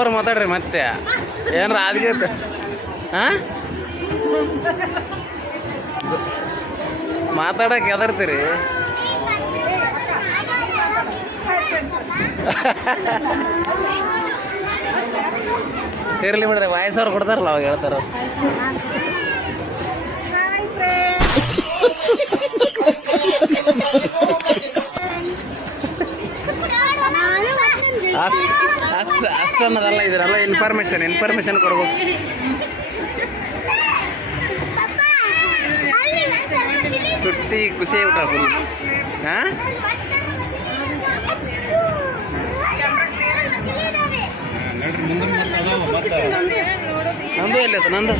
ಜೋರು ಮಾತಾಡ್ರಿ ಮತ್ತೆ ಏನ್ರ ಅದಕ್ಕೆ ಹಾಂ ಮಾತಾಡಕ್ಕೆ ಎದರ್ತೀರಿ ಇರ್ಲಿ ಬಿಡ್ರಿ ವಯಸ್ಸವ್ರು ಕೊಡ್ತಾರಲ್ಲ ಅವಾಗ ಹೇಳ್ತಾರ ಅಷ್ಟು ಅನ್ನೋದಲ್ಲ ಇದರಲ್ಲ ಇನ್ಫಾರ್ಮೇಶನ್ ಕೊಡ್ಬೇಕು ಸುಟ್ಟಿ ಖುಷಿ ಊಟ ಫುಲ್ ಹಾಂ ನಂದು ಎಲ್ಲಿ ಅದು ನಂದು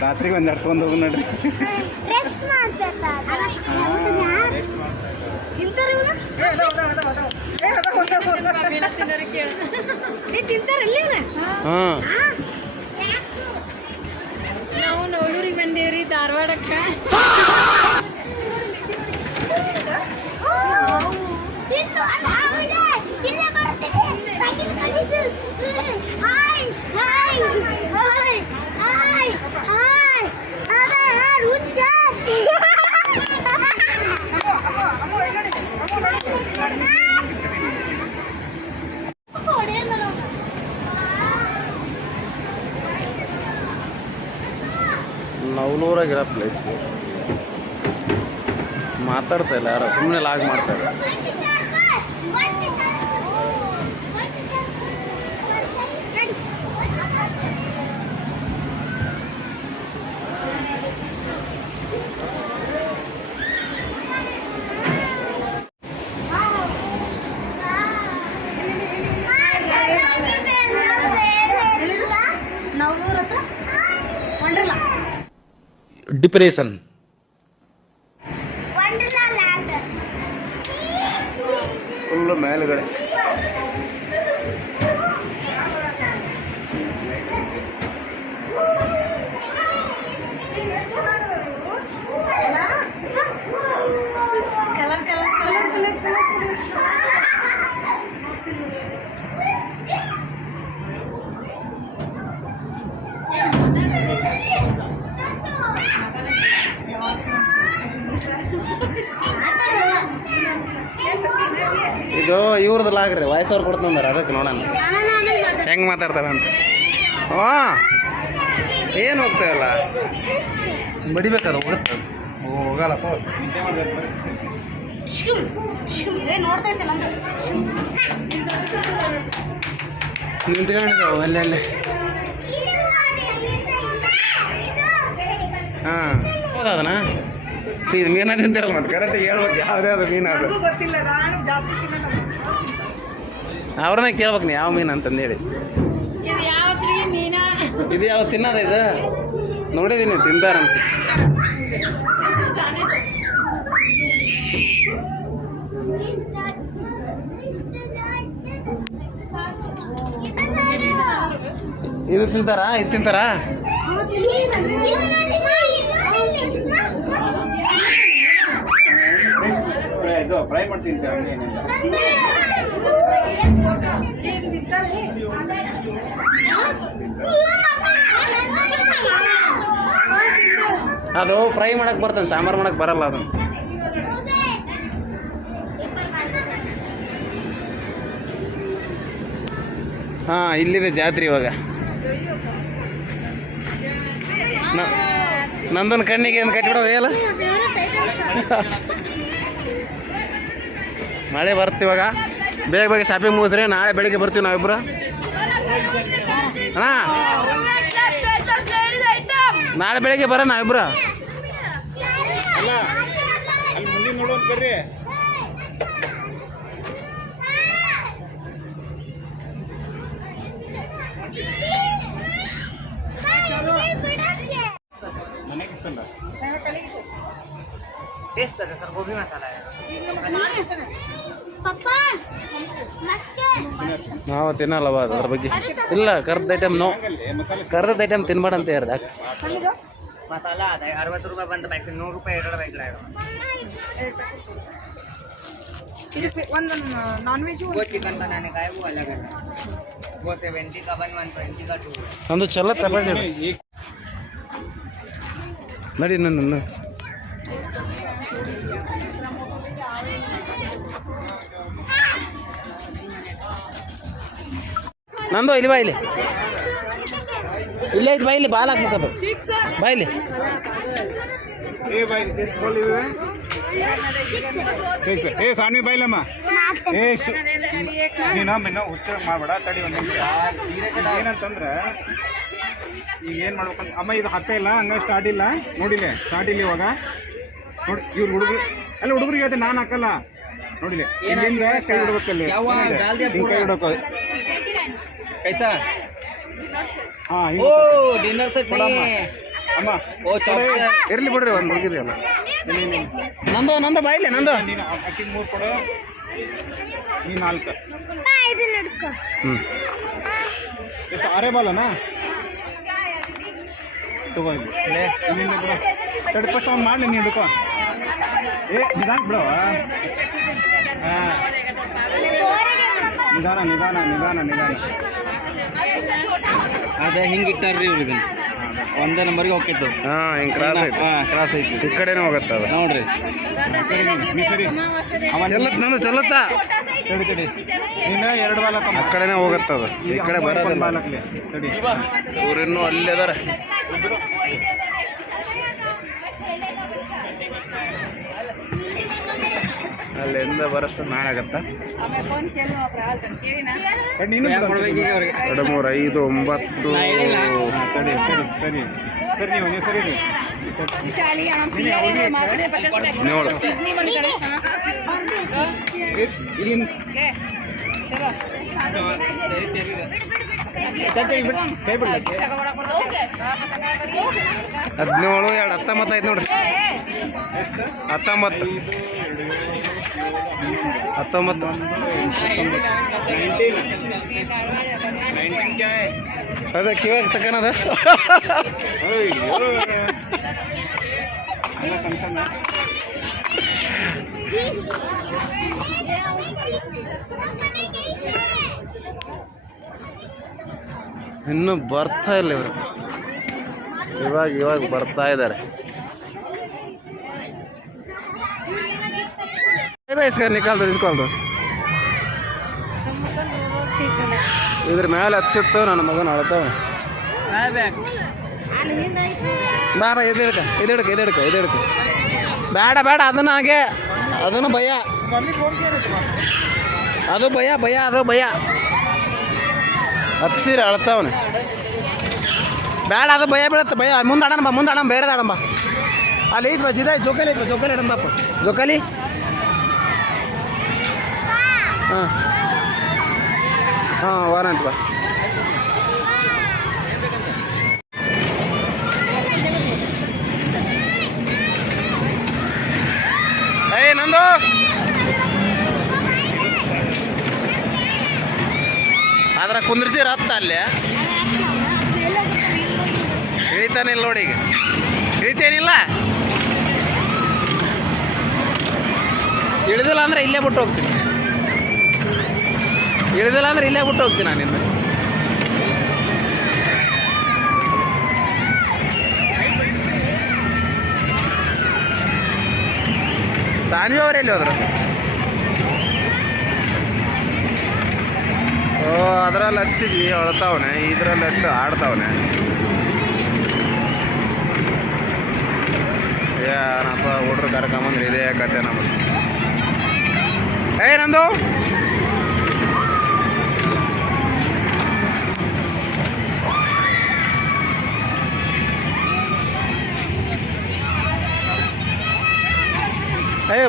ರಾತ್ರಿಗೆ ಒಂದು ಎಡ್ಕೊಂಡು ಹೋಗಿ ನೋಡ್ರಿ ನಾವು ನೋಡೂರಿಗೆ ಬಂದೇವ್ರಿ ಧಾರವಾಡಕ್ಕೆ ನವಲೂರಾಗಿರೋ ಪ್ಲೇಸ್ ಮಾತಾಡ್ತಾ ಇಲ್ಲ ಯಾರು ಸುಮ್ಮನೆ ಲಾಗ್ ಮಾಡ್ತಾರೆ ಡಿಪ್ರೆಷನ್ ಫುಲ್ಲು ಮೇಲುಗಡೆ ಇದು ಇವ್ರದ್ದಲ್ಲ ಆಗ್ರಿ ವಯಸ್ಸವ್ರು ಕೊಡ್ತಂದಾರ ಅದಕ್ಕೆ ನೋಡೋಣ ಹೆಂಗೆ ಮಾತಾಡ್ತಾರ ಅಂತ ಹಾಂ ಏನು ಹೋಗ್ತಾಯಿಲ್ಲ ಬಡಿಬೇಕದು ಹೋಗುತ್ತೆ ಹೋಗಲ್ಲಪ್ಪ ನಿಂತ್ಕೊಂಡಿದ್ದಾವೆ ಅಲ್ಲೇ ಹಾಂ ಹೌದಾ ಇದು ಮೀನ ತಿಂತಿರಲ್ಲ ಮತ್ತೆ ಕರೆಕ್ಟಾಗಿ ಹೇಳ್ಬೇಕು ಯಾವುದೇ ಅದು ಮೀನು ಅದು ಅವ್ರನ್ನೇ ಕೇಳ್ಬೇಕು ನೀವು ಯಾವ ಮೀನು ಅಂತಂದೇಳಿ ಇದು ಯಾವ ತಿನ್ನೋದ ಇದು ನೋಡಿದೀನಿ ತಿಂತಾರ ಅನ್ಸಿ ಇದು ತಿಂತಾರಾ ಇದು ತಿಂತಾರಾ ಇದು ಫ್ರೈ ಮಾಡ್ತೀನಿ ಅದು ಫ್ರೈ ಮಾಡಕ್ ಬರ್ತದೆ ಸಾಂಬಾರು ಮಾಡಕ್ ಬರಲ್ಲ ಅದು ಹಾಂ ಇಲ್ಲಿದೆ ಜಾತ್ರೆ ಇವಾಗ ನಂದೊಂದು ಕಣ್ಣಿಗೆ ಏನು ಕಟ್ಟಿಬಿಡೋ ಎಲ್ಲ ಮಳೆ ಬರ್ತೀವಾಗ ಬೇಗ ಬೇಗ ಶಾಪಿಂಗ್ ಮುಗಿಸ್ರಿ ನಾಳೆ ಬೆಳಿಗ್ಗೆ ಬರ್ತೀವಿ ನಾವಿಬ್ರು ಅಣ್ಣ ನಾಳೆ ಬೆಳಿಗ್ಗೆ ಬರ ನಾವಿಬ್ರು टेस्ट है सर गोभी मसाला है ನಾವು ತಿನ್ನಲ್ಲವ ಅದ್ರ ಬಗ್ಗೆ ಇಲ್ಲ. ಕರ್ದ ಐಟಮ್ ನೋ, ಕರ್ದ ಐಟಮ್ ತಿನ್ಬೇಡ ಅಂತ ಹೇಳ್ದ. मसाला आता है 60 रुपये बंद पैक 100 रुपये ಎರಡು पैक ಇದು ಒಂದು ನಾನ್ ವೆಜ್ वो चिकन बनाने का है वो अलग है वो 70 का 120 का 2 ನಂದು ಚಲ್ಲ ತಪಾಸಿ ನಡಿ ನನ್ನ ನಂದು ಇಲ್ಲಿ ಬಾ, ಇಲ್ಲಿ ಇಲ್ಲೇ ಐತಿ ಬಾ, ಇಲ್ಲಿ ಬಾಲ್ ಹಾಕ್ಬೇಕದು ಬಾ ಇಲ್ಲಿ. ಏ ಸಾನ್ವಿ ಬೈಲಮ್ಮ ನೀನು ಮೆನ್ನ ಹುಚ್ಚ ಮಾಡಬೇಡ. ತಡಿ ಒಂದು ಏನಂತಂದ್ರೆ ಈಗ ಏನು ಮಾಡ್ಬೇಕಂತ ಅಮ್ಮ ಇದು ಹತ್ತ ಇಲ್ಲ ಹಂಗ ಸ್ಟಾರ್ಟ್ ಇಲ್ಲ ನೋಡಿಲೆ ಸ್ಟಾರ್ಟ್ ಇಲ್ಲ ಇವಾಗ ನೋಡಿ. ಇವ್ರು ಹುಡುಗರು ಅಲ್ಲ ಹುಡುಗರಿಗೆ ಹೇಳ್ತೀನಿ ನಾನು ಹಾಕಲ್ಲ ನೋಡಿಲೆ ಇಲ್ಲಿಂದ ಕೈ ಬಿಡ್ಬೇಕಲ್ಲಿ ಹಿಂಗೆ ಕೈ ಬಿಡಬೇಕು. कैसा ಹಾಂ ओ डिनर सेट नहीं है ಅಮ್ಮ ओ ಇರ್ಲಿ ಬಿಡ್ರಿ, ಒಂದು ಮುಗಿದಿಲ್ಲ. ನಂದು ಬಾ ಇಲ್ಲಿ ನಂದು. ನೀನು ಅಕ್ಕಿ 3 ಕೊಡು, ನೀ 4. ಹ್ಞೂ ಎಷ್ಟು 6 ಬಾಲನಾ ತಗೋ ಇಲ್ಲಿಂದ ಬಿಡ. ತಡಿ ಫಸ್ಟ್ ಅವ್ನು ಮಾಡಲಿ ನೀನು ಹಿಡ್ಕೋ. ಏ ನಿಧಾನ ಬಿಡವ. ಹಾಂ ನಿಧಾನ ನಿಧಾನ ನಿಧಾನ ನಿಧಾನ. ಅದೇ ಹಿಂಗೆ ಇಟ್ಟಾರ್ರಿ ಇವ್ರಿಗೆ ಒಂದೇ ನಂಬರ್ಗೆ ಹೋಗ್ತಿತ್ತು. ಹಾಂ ಹಿಂಗೆ ಕ್ರಾಸ್ ಐತಿ. ಹಾಂ ಕ್ರಾಸ್ ಐತಿ ಈ ಕಡೆನೇ ಹೋಗತ್ತ ಅದು. ನೋಡ್ರಿ ಸರಿ ನೀ ಸರಿ ಚಲ್ಲತ್ ನಂದು ಚಲ್ಲತ್ತ. ತಡಿ ತಡಿ ನೀನು 2 ಬಾಲ್ ಹಾಕಮ್ಮ. ಆ ಕಡೆನೇ ಹೋಗತ್ತದ, ಈ ಕಡೆ ಬರೋದಿಲ್ಲ. ಬಾಲ್ ಹಾಕ್ಲಿ ತಡಿ. ಇವ್ರಿನ್ನೂ ಅಲ್ಲೇ ಅದಾರ. ಅಲ್ಲಿಂದ ಬರೋಷ್ಟು ನಾನಾಗತ್ತ. ನೀನು ಕೊಡ್ಬೇಕು ಈಗ ಅವ್ರಿಗೆ. 2, 3, 5, 9. ತಡಿ ಸರಿ ಸರಿ ಸರಿ ನೀವು ಸರಿ ರೀ. ನೋಡು ಇಲ್ಲಿಂದ ಕೈ ಬಿಡ್ಲಿ. 17, 2, 19 ಆಯ್ತು ನೋಡ್ರಿ. 19 ಅದ ಕಿವಾಗ ತಕ್ಕನದ. ಸಣ್ಣ ಸಣ್ಣ ಇನ್ನೂ ಬರ್ತಾ ಇಲ್ಲ ಇವರು. ಇವಾಗ ಬರ್ತಾ ಇದ್ದಾರೆ. ನಿಕಾಲ್ ಇಸ್ಕೊಳ್ದು ಇದ್ರ ಮೇಲೆ ಹಚ್ಚಿತ್ತು. ನನ್ನ ಮಗನ ಅಳ್ತಾವ. ಬಾ ಬಾ ಇದೆಡ್ಕ ಬೇಡ ಅದನ್ನ ಹಾಗೆ ಅದನ್ನು ಭಯ, ಅದು ಭಯ ಹಚ್ಚಿರ ಅಳ್ತಾವನೆ. ಬೇಡ ಅದು ಭಯ ಬೀಳುತ್ತೆ, ಭಯ. ಮುಂದೆ ಆಡಣ ಬೇರೆ ಆಡಂಬ. ಅಲ್ಲಿ ಐತ್ ಬಾ ಜಿದ ಜೋಕಾಲಿ ಐತ್ ಬಾ, ಜೋಕಾಲಿ ಆಡಂಬಪ್ಪ. ಜೋಕಾಲಿ ಹಾಂ ವಾರಂಟ್ ಬಾ. ಏಯ್ ನಂದು ಅದ್ರ ಕುಂದ್ರಿಸಿ ರತ್ತ ಅಲ್ಲೇ ಇಳಿತಾನೆ ಇಲ್ಲ ನೋಡಿ. ಈಗ ಇಳಿತೇನಿಲ್ಲ, ಇಳಿದಿಲ್ಲ ಅಂದ್ರೆ ಇಲ್ಲೇ ಬಿಟ್ಟು ಹೋಗ್ತೀನಿ. ನಾನು ಇನ್ನು. ಸಾನ್ವಿ ಅವ್ರು ಎಲ್ಲಿ ಹೋದ್ರು? ಓ ಅದ್ರಲ್ಲಿ ಹಚ್ಚಿದ್ವಿ, ಅಳ್ತಾವನೆ. ಇದ್ರಲ್ಲಿ ಹಚ್ಚಿ ಆಡ್ತಾವನೆ. ಏನಪ್ಪ ಹುಡ್ರು ಕರ್ಕೊಂಬಂದ್ರೆ ಇದೇ ಕತೆ ನಮ್ಮದು. ನಂದು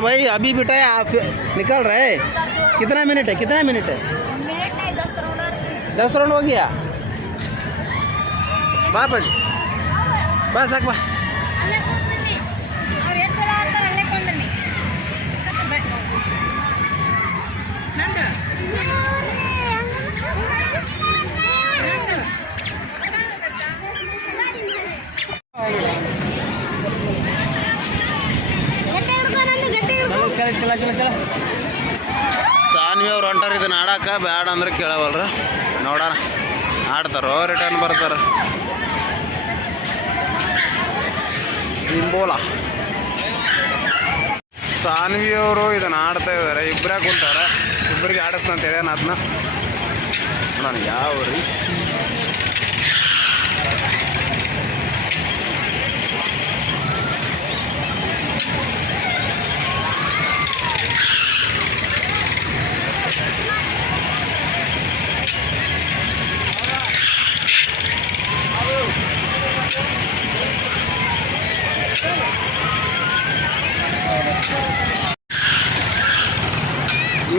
भाई अभी बिठाया आप निकल रहे. कितना मिनट है 10 राउंड हो गया. बस बा ಸಾನ್ವಿ ಅವ್ರು ಹೊಂಟಾರ ಇದನ್ನ ಆಡಾಕ ಬ್ಯಾಡ ಅಂದ್ರೆ ಕೇಳವಲ್ರ ನೋಡೋಣ ಆಡ್ತಾರೋ ರಿಟರ್ನ್ ಬರ್ತಾರ ಸಿಂಬೋಲ ಸಾನ್ವಿ ಅವರು ಇದನ್ನ ಆಡ್ತಾ ಇದ್ದಾರೆ ಇಬ್ಬರೇ ಕುಂತಾರ ಇಬ್ಬರಿಗೆ ಆಡಿಸ್ನಂತ ಹೇಳಿ ಅದನ್ನ ನೋಡೋಣ ಯಾವ ರೀ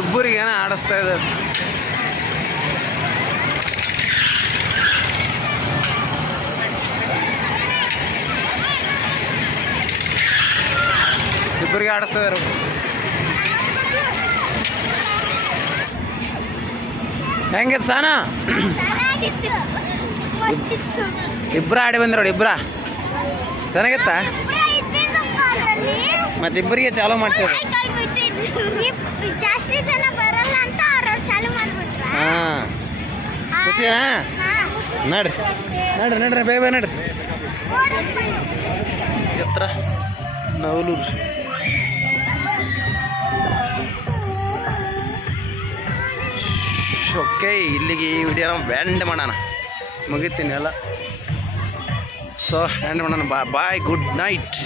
ಇಬ್ಬರಿಗೇನ ಆಡಿಸ್ತಾ ಇದ್ದಾರೆ ಇಬ್ಬರಿಗೆ ಆಡಿಸ್ತಾ ಇದ್ದಾರೆ ಹೆಂಗಿತ್ತು ಸಾನ ಇಬ್ಬರ ಆಡಿ ಬಂದ್ರ ನೋಡಿ ಇಬ್ಬರ ಚೆನ್ನಾಗಿತ್ತ ಮತ್ತೆ ಇಬ್ಬರಿಗೆ ಚಾಲೂ ಮಾಡ್ತೀವಿ ಜಾಸ್ತಿ ಜನ ಬರಲ್ಲ ಅಂತ ಅವ್ರು ಚಾಲು ಮಾಡ್ಬಿಟ್ರ ಹಾಂ ಖುಷಿನಾ ನಡ್ರಿ ನಡ್ರಿ ನಡ್ರಿ ಬೇಗ ಬೇಗ ನಡ್ರಿ ಎತ್ತರ ನವಲೂರು ಓಕೆ ಇಲ್ಲಿಗೆ ಈ ವಿಡಿಯೋನ ಎಂಡ್ ಮಾಡೋಣ ಮುಗಿತೀನಿ ಎಲ್ಲ ಸೊ ಎಂಡ್ ಮಾಡೋಣ ಬಾಯ್ ಗುಡ್ ನೈಟ್